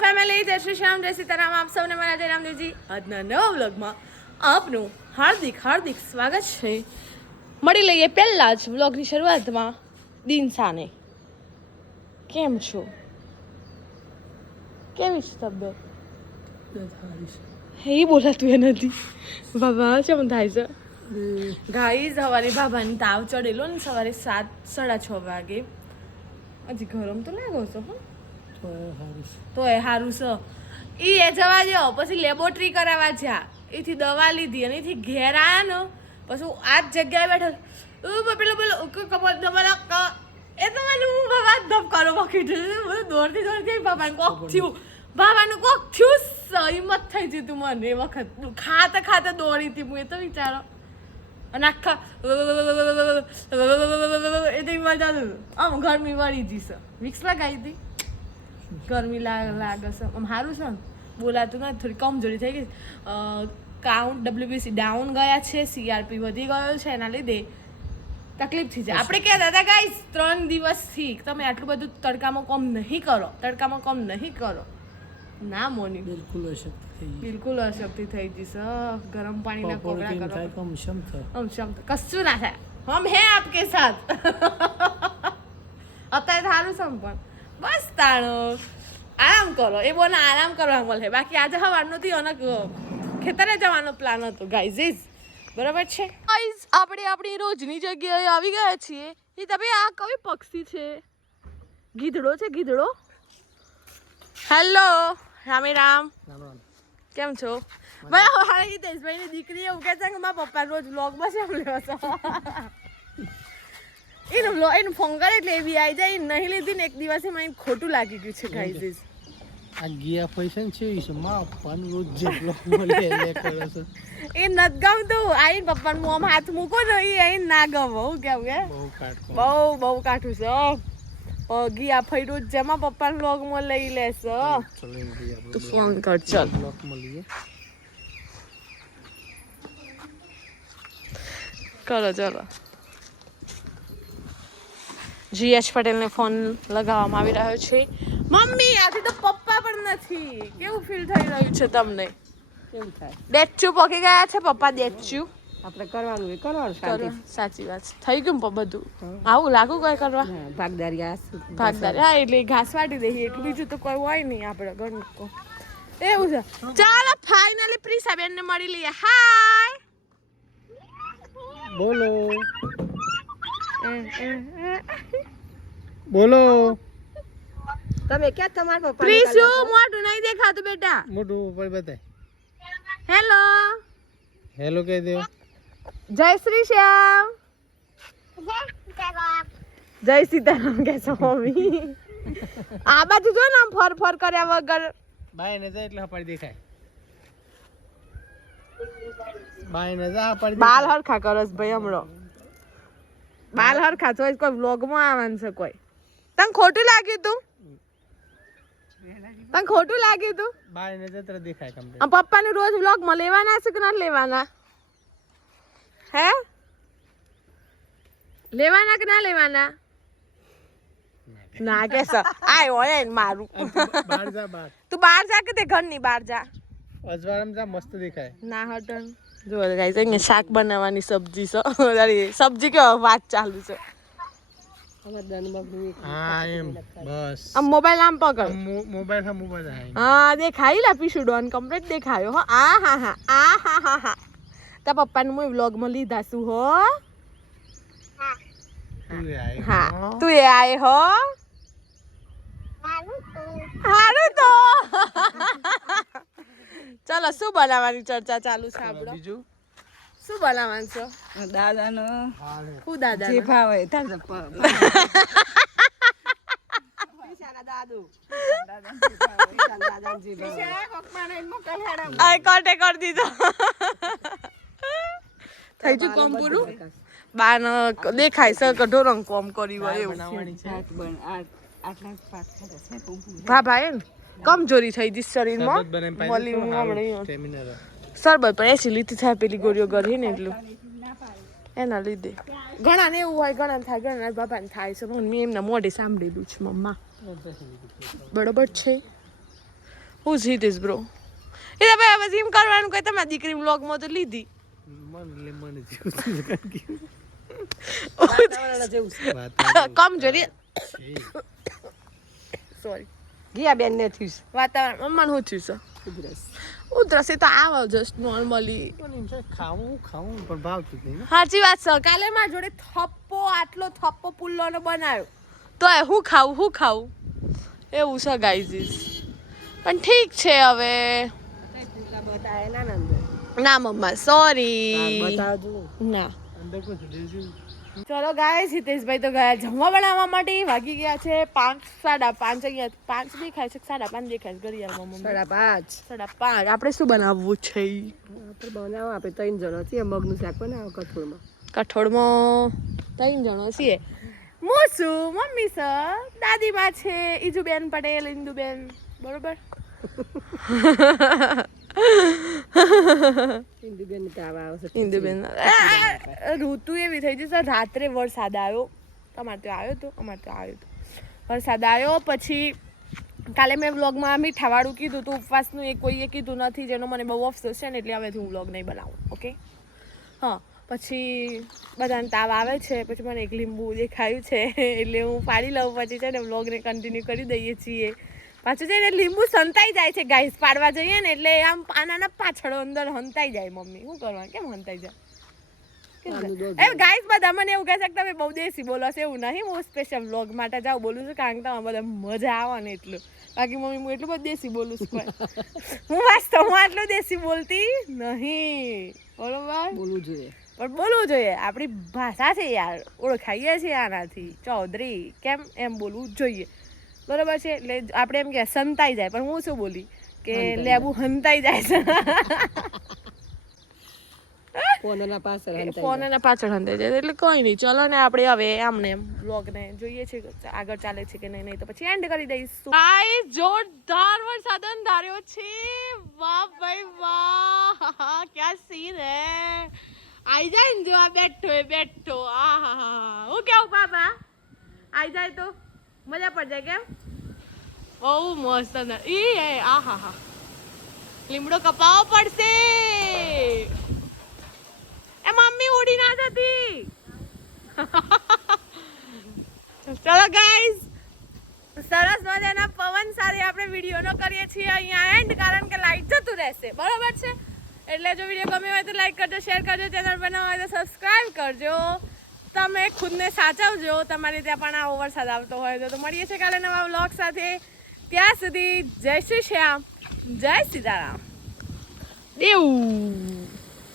Family, જય શ્રી શ્યામ, જય સીતારામ. આપ સૌને મારા જય રામદેવજી આજના નવા વ્લોગમાં આપનું હાર્દિક સ્વાગત છે. મળી લઈએ પહેલા જ વ્લોગની શરૂઆતમાં દિનસાને. કેમ છો? કેવી છે તબિયત? હે બોલાતું એ નથી બાબા, કેમ થાય છે? ગાઈઝ, સવારે બાબાને તાવ ચડેલો ને સવારે 7:30 વાગે. હજી ગરમ તો લાગો છો હો, તો એ સારું છે. એ જવા દો, પછી લેબોરેટરી કરાવવા જ્યાં એથી દવા લીધી અને એથી ઘેર આવ્યા ને પછી આ જ જગ્યાએ બેઠો પેલો એ તો મને હું બાબા ધપ કરો કીધું. દોડતી બાબાને કોક થયું, બાબાનું કોક થયું, હિંમત થઈ ગઈ તું મને એ વખત. ખાતા દોડી હતી હું, એ તો વિચારો. અને આખા એ તો આમ ગરમી વળી જશે. વિક્સ લગાવી હતી, ગરમી લાગે છે. આમ સારું છે ને, બોલાતું નથી, થોડી કમજોરી થઈ ગઈ. કાઉન્ટ WBC ડાઉન ગયા છે, CRP વધી ગયો છે, એના લીધે તકલીફ થઈ જાય. આપણે કહેતા હતા ગાઈસ 3 દિવસથી તમે આટલું બધું તડકામાં કામ નહીં કરો. ના મોની, બિલકુલ અશક્તિ થઈ જશે. ગરમ પાણીના કોગળા કરો, કશું ના થાય. હમ હે આપકે સાથ. અત્યારે સારું છે પણ બસ તાણો આરામ કરો, એ બોને આરામ કરવા મળે. બાકી આજે સવારનો થી અને ખેતરે જવાનો પ્લાન હતો ગાઈઝ, બરાબર છે ગાઈઝ. આપણે આપણી રોજની જગ્યાએ આવી ગયા છીએ. એ તમે આ કઈ પક્ષી છે? ગીધડો છે, ગીધડો. હેલો રામે રામ, કેમ છો ભાઈ? હિતેશભાઈ ની દીકરી એવું કે છે કે મારા પપ્પા રોજ વ્લોગમાં છે એનું ફોન કરે એટલે એવી આવી જાય. નહીં લીધી ને એક દિવસે મને ખોટું લાગી ગયું છે ગાઈઝ. આ ગયા પૈસા છે ઈ માં પપ્પાન રોજ જે બ્લોગ મળે લે કરે છે. એ નત ગમતું. આઈને પપ્પાનું મોં હાથ મૂકો ને એ આઈને ના ગમે. હું કેવું કે બહુ કાઠું છે. ગયા ફઈ રોજ જમા પપ્પાના વ્લોગમાં લઈ લેશે. તું ફોન કર ચાલ. બ્લોગ મળીએ કરો ચાલો. GH પટેલને ફોન લગાવવામાં આવી રહ્યો છે. મમ્મી આજે તો પપ્પા પણ નથી. કેવું ફીલ થઈ રહ્યું છે તમને? કેવું થાય? ડેચુ પકી ગયા છે પપ્પા. ડેચુ આપણે કરવાનું સાચી વાત છે. થઈ ગયું બધું. આવું લાગુ કોઈ કરવા ભાગદારી હા, એટલે ઘાસ વાટી દઈએ એટલું. બીજું તો કોઈ હોય નહીં આપણે ઘરનું. એવું છે. ચાલો ફાઇનલી પ્રિસાબેન ને મળી લઈએ. હાય બોલો. તમે ક્યાં તમારા પપ્પા પ્રિસુ મોઢું નહીં દેખાતું બેટા. મોઢું ઉપર બતાય. હેલો કહી દો. જય શ્રી શ્યામ, જય સીતારામ કે છો મમ્મી? આ બાજુ જો ને આમ ફર કર્યા વગર. બાય ને જાય એટલે હપાડી દેખાય. બાય ને જા હપાડી બાલ હરખા કરસ ભાઈ હમણો. બાલ હરખા તો કોઈ વ્લોગમાં આવવાનું છે કોઈ. તને ખોટું લાગ્યું તું? બાય ને જત્ર દેખાય કમ્પ્લીટ. આ પપ્પાને રોજ વ્લોગમાં લેવાના છે કે ના લેવાના? હે લેવાના કે ના લેવાના? ના કે સર આય હોય મારું. તું બહાર જા કે તે ઘરની બહાર જા. અજવાળામાં જા મસ્ત દેખાય. ના હટન જો ગાઈસ અહીંયા શાક બનાવવાની સબ્જી છે. સબ્જી કે વાત ચાલુ છે. હા એમ બસ. આમ મોબાઈલ આમ પકડ. મોબાઈલ હા દેખાય લા પીસુડોન કમ્પ્લીટ દેખાયો હો. હા તા પપ્પાને હું વ્લોગમાં લીધા છું હો. હા તું એ આય હો. હારું તો ચાલો શું બનાવવાની ચર્ચા ચાલુ છે આપણો? બીજું શું બનાવવાનું છે? દાદાનો હું દાદા જે ભાવે કટે કરી દીધો. થઈ ગયું કામ પૂરું? બાન દેખાય છે કે ઢોરંગ કામ કર્યું હોય એવું. ભાભા એ કમજોરી થઈ ગઈ શરીરમાં. શરબત પણ એસી લીધી થાય પેલી ગોળીઓ કરી ને એટલું એના લીધે. ઘણા ને એવું હોય, ઘણા થાય, ઘણા બાપાને થાય છે. પણ મેં એમના મોઢે સાંભળેલું છે મમ્મા. બરોબર છે. હું જીતીશ બ્રો એ તો ભાઈ હવે એમ કરવાનું કઈ તમારી દીકરી વ્લોગમાં તો લીધી મને જેવું છે કારણ કે વાતાવરણ જેવું છે. કમજોરી સોરી ગયા બેન ને થયું છે. વાતાવરણ મમ્માને શું થયું છે ઉધરસ. ઉધરસ એ તો આવે જસ્ટ નોર્મલી પણ એમ છે ખાવું પણ ભાવતું જ નહીં ને. સાચી વાત છે કાલે મારા જોડે આટલો થપ્પો પુલ્લોનો બનાવ્યો તો એ હું ખાવું એવું છે ગાઈઝીસ પણ ઠીક છે હવે બતાવે ના ને અંદર. ના મમ્મા સોરી બતાવજો. ના અંદર કોઈ જુદું ચલો ગાય હિતેશભાઈ તો ગયા જમવા બનાવવા માટે વાગી ગયા છે 5 5:30 અહીંયા 5 દેખાય છે 5:30 દેખાય છે ઘડિયાળમાં મમ્મી 5:30. 5:30 આપણે શું બનાવવું છે આપણે બનાવો આપણે 3 જણા છીએ મગનું શાક બનાવો કઠોળમાં. કઠોળમાં 3 જણો છીએ હું છું મમ્મી સર દાદીમાં છે ઈજુબેન પટેલ ઇન્દુબેન બરોબર ઇન્દુબેન તાવ આવે છે. ઇન્દુબેન ઋતુ એવી થઈ જશે રાત્રે વરસાદ આવ્યો તમારે ત્યાં આવ્યો તો અમારે ત્યાં આવ્યો તો વરસાદ આવ્યો પછી કાલે મેં વ્લોગમાં મીઠાવાળું કીધું તો ઉપવાસનું એ કોઈએ કીધું નથી જેનો મને બહુ અફસોસ છે ને એટલે હવેથી હું વ્લોગ નહીં બનાવું ઓકે હા પછી બધાને તાવ આવે છે પછી મને એક લીંબુ દેખાયું છે એટલે હું પાડી લઉં પછી છે ને વ્લોગને કન્ટિન્યુ કરી દઈએ છીએ પાછું છે ને લીંબુ સંતાઈ જાય છે ગાઈસ પાડવા જઈએ ને એટલે આમ પાનાના પાછળ અંદર હંતાઈ જાય મમ્મી શું કરવાનું કેમ હંતાઈ જાય એ ગાઈસ બધા મને એવું કહે છે કે તમે બહુ દેશી બોલો છો એવું નહીં હું સ્પેશિયલ વ્લોગ માટે જાઉં બોલું છું કારણ કે તમારે બધા મજા આવે ને એટલું બાકી મમ્મી હું એટલું બધું દેશી બોલું છું પણ હું વાસ્તવમાં આટલું દેશી બોલતી નહીં બરોબર બોલવું જોઈએ. પણ બોલવું જોઈએ આપણી ભાષા છે યાર ઓળખાઈએ છીએ આનાથી ચૌધરી કેમ એમ બોલવું જોઈએ બરોબર છે એટલે આપણે એમ કે સંતાઈ જાય પણ હું શું બોલી કે લેબુ હંતાઈ જાય છે ફોનના પાછળ હંતાઈ ફોનના પાછળ હંતાઈ જાય એટલે કોઈ નહીં ચલો ને આપણે હવે આમને વ્લોગને જોઈએ છે આગળ ચાલે છે કે નહીં તો પછી એન્ડ કરી દઈશું ગાઈસ જોરદાર વરસાદ અંધાર્યો છે વાહ ભાઈ વાહ ક્યાં સીન હે આઈ જાય ને જો આ બેઠો આહા હું કેવું બાબા આઈ જાય તો મજા પડી જાય કેમ બહુ મસ્ત ઈ આહા લીમડો કપાવો પડશે એ મમ્મી ઉડી ના જતી ચલો ગાઈઝ સરસ મજાના પવન સાથે આપણે વિડીયોનો કરીએ છીએ અહીંયા એન્ડ કારણ કે લાઈટ જતું રહેશે બરોબર છે એટલે જો વિડીયો ગમે હોય તો લાઈક કરજો શેર કરજો ચેનલ બનાવવા હોય તો સબસ્ક્રાઇબ કરજો તમે ખુદને સાચવજો તમારે ત્યાં પણ આવો વરસાદ આવતો હોય તો મળીએ છીએ કાલે નવા વ્લોગ સાથે ત્યાં સુધી જય શ્રી શ્યામ જય સીતારામ દેવ